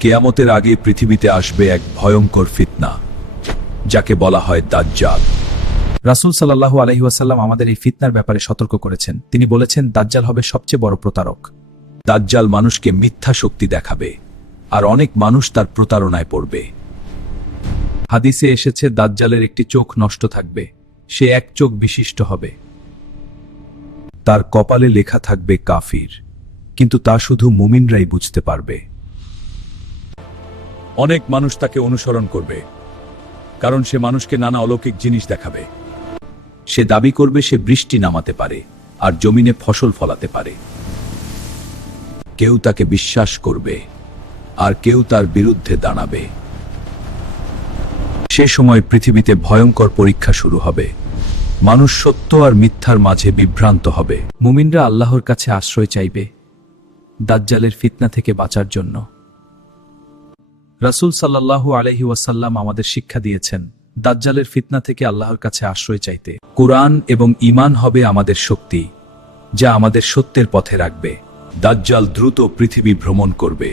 কিয়ামতের আগে পৃথিবীতে আসবে এক ভয়ঙ্কর ফিতনা, যাকে বলা হয় দাজ্জাল। রাসূল সাল্লাল্লাহু আলাইহি ওয়াসাল্লাম আমাদের এই ফিতনার ব্যাপারে সতর্ক করেছেন। তিনি বলেছেন, দাজ্জাল হবে সবচেয়ে বড় প্রতারক। দাজ্জাল মানুষকে মিথ্যা শক্তি দেখাবে, আর অনেক মানুষ তার প্রতারণায় পড়বে। হাদিসে এসেছে, দাজ্জালের একটি চোখ নষ্ট থাকবে, সে এক চোখ বিশিষ্ট হবে। তার কপালে লেখা থাকবে কাফির, কিন্তু তা শুধু মুমিনরাই বুঝতে পারবে। অনেক মানুষ তাকে অনুসরণ করবে, কারণ সে মানুষকে নানা অলৌকিক জিনিস দেখাবে। সে দাবি করবে সে বৃষ্টি নামাতে পারে আর জমিনে ফসল ফলাতে পারে। কেউ তাকে বিশ্বাস করবে, আর কেউ তার বিরুদ্ধে দাঁড়াবে। সে সময় পৃথিবীতে ভয়ঙ্কর পরীক্ষা শুরু হবে। মানুষ সত্য আর মিথ্যার মাঝে বিভ্রান্ত হবে। মুমিনরা আল্লাহর কাছে আশ্রয় চাইবে দাজ্জালের ফিতনা থেকে বাঁচার জন্য। রাসূল সাল্লাল্লাহু আলাইহি ওয়াসাল্লাম আমাদের শিক্ষা দিয়েছেন দাজ্জালের ফিতনা থেকে আল্লাহর কাছে আশ্রয় চাইতে। কুরআন এবং ঈমান হবে আমাদের শক্তি, যা আমাদের সত্যের পথে রাখবে। দাজ্জাল দ্রুত পৃথিবী ভ্রমণ করবে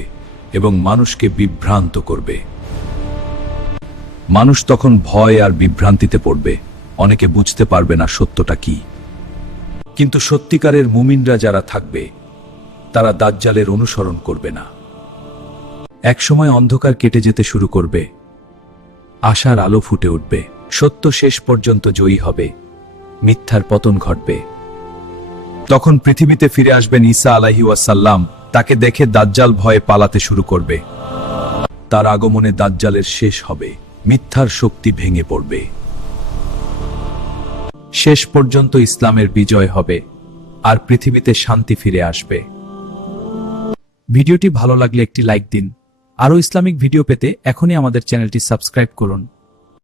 এবং মানুষকে বিভ্রান্ত করবে। মানুষ তখন ভয় আর বিভ্রান্তিতে পড়বে, অনেকে বুঝতে পারবে না সত্যটা কি। কিন্তু সত্যিকারের মুমিনরা যারা থাকবে, তারা দাজ্জালের অনুসরণ করবে না। একসময় অন্ধকার কেটে যেতে শুরু করবে, আশার আলো ফুটে উঠবে। সত্য শেষ পর্যন্ত জয়ী হবে, মিথ্যার পতন ঘটবে। তখন পৃথিবীতে ফিরে আসবেন ঈসা আলাইহি ওয়াসাল্লাম। তাকে দেখে দাজ্জাল ভয়ে পালাতে শুরু করবে। তার আগমনে দাজ্জালের শেষ হবে, মিথ্যার শক্তি ভেঙে পড়বে। শেষ পর্যন্ত ইসলামের বিজয় হবে, আর পৃথিবীতে শান্তি ফিরে আসবে। ভিডিওটি ভালো লাগলে একটি লাইক দিন। আরও ইসলামিক ভিডিও পেতে এখনই আমাদের চ্যানেলটি সাবস্ক্রাইব করুন।